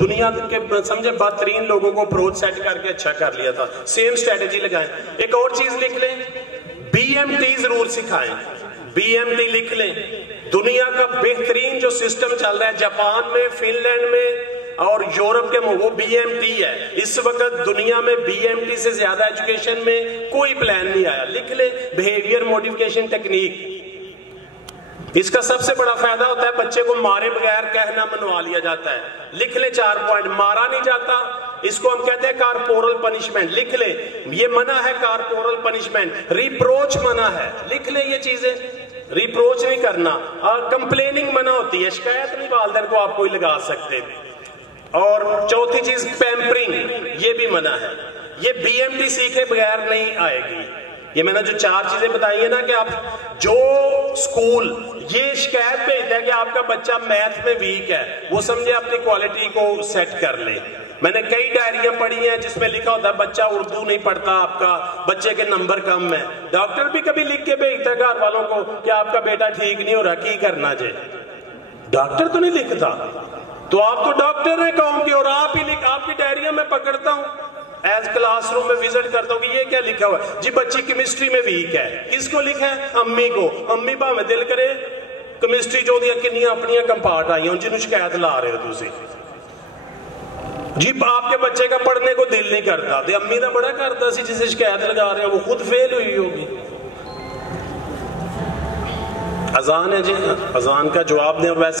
दुनिया के समझे बेहतरीन लोगों को अप्रोच सेट करके अच्छा कर लिया था। सेम स्ट्रेटेजी लगाएं। एक और चीज लिख लें, BMT जरूर सिखाएं। BMT लिख लें। दुनिया का बेहतरीन जो सिस्टम चल रहा है जापान में, फिनलैंड में और यूरोप के में, वो BMT है। इस वक्त दुनिया में BMT से ज्यादा एजुकेशन में कोई प्लान नहीं आया। लिख ले, बिहेवियर मॉडिफिकेशन टेक्निक। इसका सबसे बड़ा फायदा होता है बच्चे को मारे बगैर कहना मनवा लिया जाता है। लिख ले 4 पॉइंट। मारा नहीं जाता, इसको हम कहते हैं कारपोरल पनिशमेंट। लिख ले, ये मना है कारपोरल पनिशमेंट। रिप्रोच मना है। लिख ले ये चीजें, रिप्रोच नहीं करना। कंप्लेनिंग मना होती है, शिकायत नहीं वालिदैन को आप कोई लगा सकते। और चौथी चीज पैम्परिंग, ये भी मना है। ये BMT सीखे बगैर नहीं आएगी। ये मैंने जो 4 चीजें बताई है ना, कि आप जो स्कूल ये शिकायत भेजता है कि आपका बच्चा मैथ में वीक है, वो समझे अपनी क्वालिटी को सेट कर ले। मैंने कई डायरियां पढ़ी हैं जिसमें लिखा होता है बच्चा उर्दू नहीं पढ़ता, आपका बच्चे के नंबर कम है। डॉक्टर भी कभी लिख के भेजता है घर वालों को कि आपका बेटा ठीक नहीं हो रहा, की करना चाहिए। डॉक्टर तो नहीं लिखता, तो आप तो डॉक्टर हैं कौम के, और आप ही आपकी डायरिया में पकड़ता हूं, एज क्लासरूम में विजिट करता हूं कि ये क्या लिखा हुआ है जी, बच्ची केमिस्ट्री में वीक है। किसको लिखा है? अम्मी को। अम्मी भावे दिल करे केमिस्ट्री जो दी किन्नियां अपनियां कंपार्ट आई जिन्होंने शिकायत ला रहे हो तुसी जी, आपके बच्चे का पढ़ने को दिल नहीं करता, तो अम्मी का बड़ा करता सी, जिसे शिकायत लगा रहे हो वो खुद फेल हुई होगी। अजान है जी, अजान का जवाब दें। वैसे